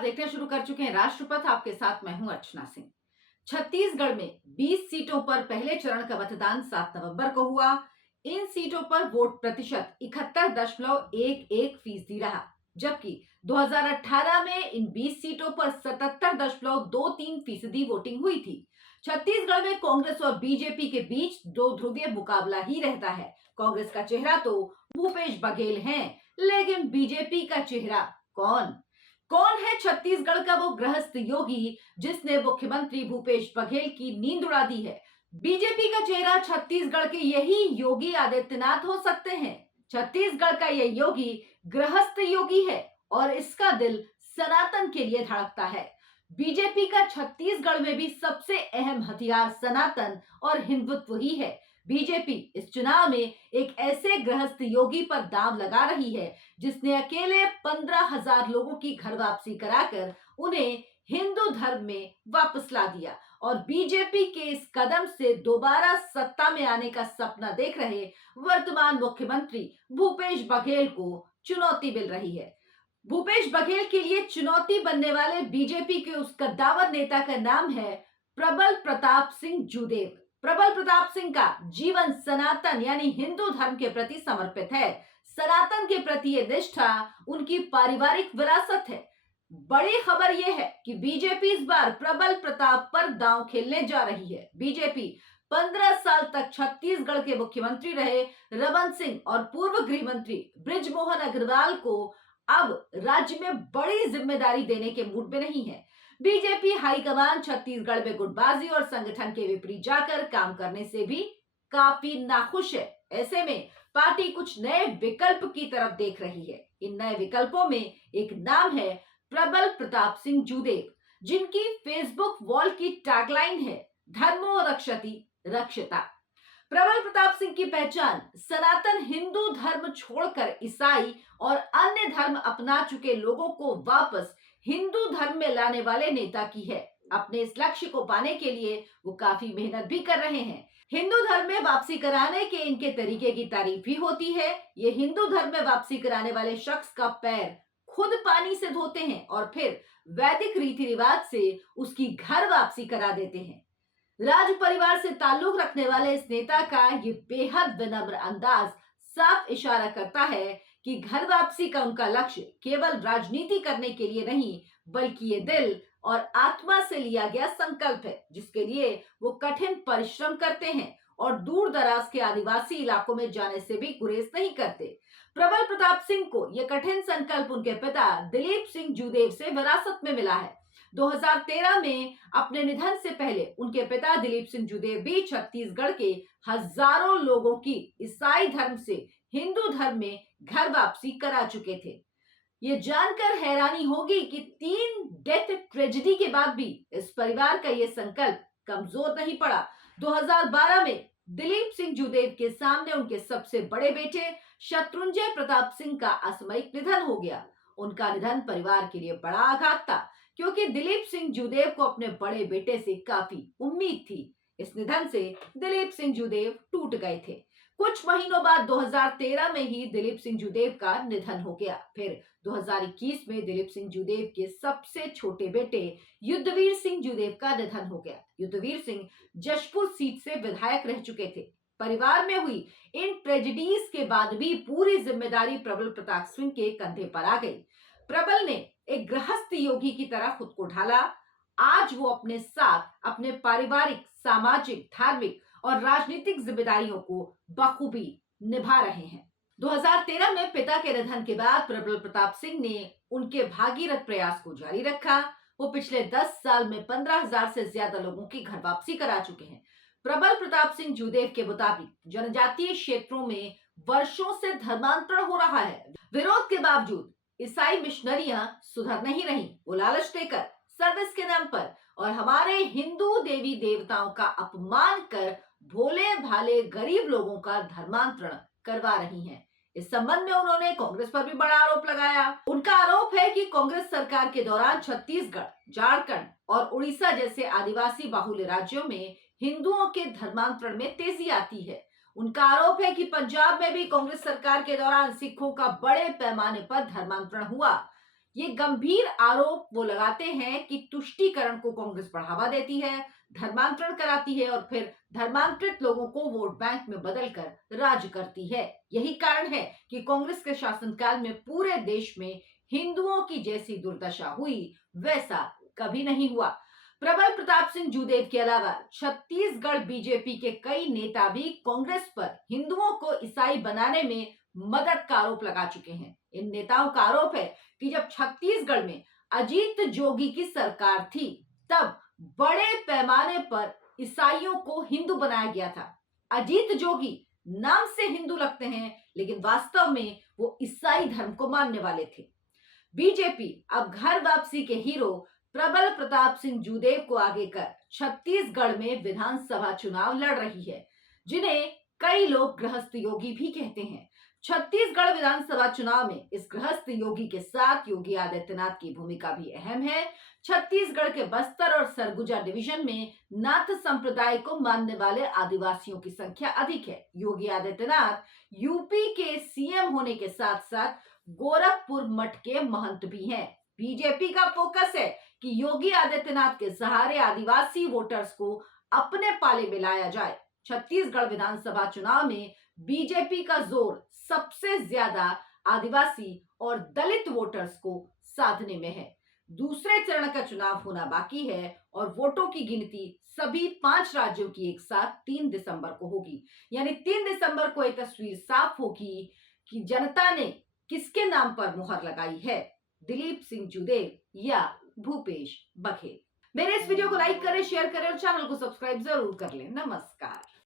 आप देखना शुरू कर चुके हैं राष्ट्रपथ। आपके साथ मैं हूं अर्चना सिंह। छत्तीसगढ़ में 20 सीटों पर पहले चरण का मतदान 7 नवंबर को हुआ। इन सीटों पर वोट प्रतिशत 71.11% रहा, जबकि 2018 में इन 20 सीटों पर 77.23% वोटिंग हुई थी। छत्तीसगढ़ में कांग्रेस और बीजेपी के बीच दो ध्रुवीय मुकाबला ही रहता है। कांग्रेस का चेहरा तो भूपेश बघेल हैं, लेकिन बीजेपी का चेहरा कौन है छत्तीसगढ़ का वो गृहस्थ योगी जिसने मुख्यमंत्री भूपेश बघेल की नींद उड़ा दी है? बीजेपी का चेहरा छत्तीसगढ़ के यही योगी आदित्यनाथ हो सकते हैं। छत्तीसगढ़ का यह योगी गृहस्थ योगी है और इसका दिल सनातन के लिए धड़कता है। बीजेपी का छत्तीसगढ़ में भी सबसे अहम हथियार सनातन और हिंदुत्व ही है। बीजेपी इस चुनाव में एक ऐसे गृहस्थ योगी पर दांव लगा रही है जिसने अकेले 15,000 लोगों की घर वापसी कराकर उन्हें हिंदू धर्म में वापस ला दिया और बीजेपी के इस कदम से दोबारा सत्ता में आने का सपना देख रहे वर्तमान मुख्यमंत्री भूपेश बघेल को चुनौती मिल रही है। भूपेश बघेल के लिए चुनौती बनने वाले बीजेपी के उस कद्दावर नेता का नाम है प्रबल प्रताप सिंह जूदेव। प्रबल प्रताप सिंह का जीवन सनातन यानी हिंदू धर्म के प्रति समर्पित है। सनातन के प्रति ये निष्ठा उनकी पारिवारिक विरासत है। बड़ी खबर यह है कि बीजेपी इस बार प्रबल प्रताप पर दांव खेलने जा रही है। बीजेपी 15 साल तक छत्तीसगढ़ के मुख्यमंत्री रहे रमन सिंह और पूर्व गृह मंत्री बृजमोहन अग्रवाल को अब राज्य में बड़ी जिम्मेदारी देने के मूड में नहीं है। बीजेपी हाईकमान छत्तीसगढ़ में गुटबाजी और संगठन के विपरीत जाकर काम करने से भी काफी नाखुश है। ऐसे में पार्टी कुछ नए विकल्प की तरफ देख रही है। इन नए विकल्पों में एक नाम है प्रबल प्रताप सिंह जूदेव, जिनकी फेसबुक वॉल की टैगलाइन है धर्मो रक्षति रक्षिता। प्रबल प्रताप सिंह की पहचान सनातन हिंदू धर्म छोड़कर ईसाई और अन्य धर्म अपना चुके लोगों को वापस हिंदू धर्म में लाने वाले नेता की है। अपने इस लक्ष्य को पाने के लिए वो काफी मेहनत भी कर रहे हैं। हिंदू धर्म में वापसी कराने के इनके तरीके की तारीफ भी होती है। ये हिंदू धर्म में वापसी कराने वाले शख्स का पैर खुद पानी से धोते हैं और फिर वैदिक रीति रिवाज से उसकी घर वापसी करा देते हैं। राज परिवार से ताल्लुक रखने वाले इस नेता का ये बेहद विनम्र अंदाज साफ इशारा करता है कि घर वापसी का उनका लक्ष्य केवल राजनीति करने के लिए नहीं, बल्कि ये दिल और आत्मा से लिया गया संकल्प है, जिसके लिए वो कठिन परिश्रम करते हैं और दूर दराज के आदिवासी इलाकों में जाने से भी गुरेज नहीं करते। प्रबल प्रताप सिंह को यह कठिन संकल्प उनके पिता दिलीप सिंह जूदेव से विरासत में मिला है। 2013 में अपने निधन से पहले उनके पिता दिलीप सिंह जूदेव भी छत्तीसगढ़ के हजारों लोगों की ईसाई धर्म से हिंदू धर्म में घर वापसी करा चुके थे। ये जानकर हैरानी होगी कि 3 डेथ ट्रेजेडी के बाद भी इस परिवार का ये संकल्प कमजोर नहीं पड़ा। 2012 में दिलीप सिंह जूदेव के सामने उनके सबसे बड़े बेटे शत्रुंजय प्रताप सिंह का असामयिक निधन हो गया। उनका निधन परिवार के लिए बड़ा आघात था, क्योंकि दिलीप सिंह जूदेव को अपने बड़े बेटे से काफी उम्मीद थी। इस निधन से दिलीप सिंह जूदेव टूट गए थे। कुछ महीनों बाद 2013 में ही दिलीप सिंह जूदेव का निधन हो गया। फिर 2021 में दिलीप सिंह जूदेव के सबसे छोटे बेटे युद्धवीर सिंह जूदेव का निधन हो गया। युद्धवीर सिंह जशपुर सीट से विधायक रह चुके थे। परिवार में हुई इन ट्रेजेडीज के बाद भी पूरी जिम्मेदारी प्रबल प्रताप सिंह के कंधे पर आ गई। प्रबल ने एक गृहस्थ योगी की तरह खुद को ढाला। आज वो अपने साथ अपने पारिवारिक, सामाजिक, धार्मिक और राजनीतिक जिम्मेदारियों को बखूबी निभा रहे हैं। 2013 में पिता के निधन के बाद प्रबल प्रताप सिंह ने उनके भागीरथ प्रयास को जारी रखा। वो पिछले 10 साल में 15,000 से ज्यादा लोगों की घर वापसी करा चुके हैं। प्रबल प्रताप सिंह जूदेव के मुताबिक जनजातीय क्षेत्रों में वर्षों से धर्मांतरण हो रहा है। विरोध के बावजूद ईसाई मिशनरियां सुधर नहीं रही। वो लालच देकर, सर्विस के नाम पर और हमारे हिंदू देवी देवताओं का अपमान कर भोले भाले गरीब लोगों का धर्मांतरण करवा रही हैं। इस संबंध में उन्होंने कांग्रेस पर भी बड़ा आरोप लगाया। उनका आरोप है कि कांग्रेस सरकार के दौरान छत्तीसगढ़, झारखंड और उड़ीसा जैसे आदिवासी बाहुल्य राज्यों में हिंदुओं के धर्मांतरण में तेजी आती है। उनका आरोप है कि पंजाब में भी कांग्रेस सरकार के दौरान सिखों का बड़े पैमाने पर धर्मांतरण हुआ। ये गंभीर आरोप वो लगाते हैं कि तुष्टीकरण को कांग्रेस बढ़ावा देती है, धर्मांतरण कराती है और फिर धर्मांतरित लोगों को वोट बैंक में बदलकर राज करती है। यही कारण है कि कांग्रेस के शासनकाल में पूरे देश में हिंदुओं की जैसी दुर्दशा हुई वैसा कभी नहीं हुआ। प्रबल प्रताप सिंह जूदेव के अलावा छत्तीसगढ़ बीजेपी के कई नेता भी कांग्रेस पर हिंदुओं को ईसाई बनाने में मदद का आरोप लगा चुके हैं। इन नेताओं का आरोप है कि जब छत्तीसगढ़ में अजीत जोगी की सरकार थी तब बड़े पैमाने पर ईसाइयों को हिंदू बनाया गया था। अजीत जोगी नाम से हिंदू लगते हैं लेकिन वास्तव में वो ईसाई धर्म को मानने वाले थे। बीजेपी अब घर वापसी के हीरो प्रबल प्रताप सिंह जूदेव को आगे कर छत्तीसगढ़ में विधानसभा चुनाव लड़ रही है, जिन्हें कई लोग गृहस्थ योगी भी कहते हैं। छत्तीसगढ़ विधानसभा चुनाव में इस गृहस्थ योगी के साथ योगी आदित्यनाथ की भूमिका भी अहम है। छत्तीसगढ़ के बस्तर और सरगुजा डिवीजन में नाथ संप्रदाय को मानने वाले आदिवासियों की संख्या अधिक है। योगी आदित्यनाथ यूपी के सीएम होने के साथ साथ गोरखपुर मठ के महंत भी हैं। बीजेपी का फोकस है कि योगी आदित्यनाथ के सहारे आदिवासी वोटर्स को अपने पाले में लाया जाए। छत्तीसगढ़ विधानसभा चुनाव में बीजेपी का जोर सबसे ज्यादा आदिवासी और दलित वोटर्स को साधने में है। दूसरे चरण का चुनाव होना बाकी है और वोटों की गिनती सभी 5 राज्यों की एक साथ 3 दिसंबर को होगी। यानी 3 दिसंबर को एक तस्वीर साफ होगी कि जनता ने किसके नाम पर मुहर लगाई है, दिलीप सिंह जूदेव या भूपेश बघेल। मेरे इस वीडियो को लाइक करें, शेयर करें और चैनल को सब्सक्राइब जरूर कर लें। नमस्कार।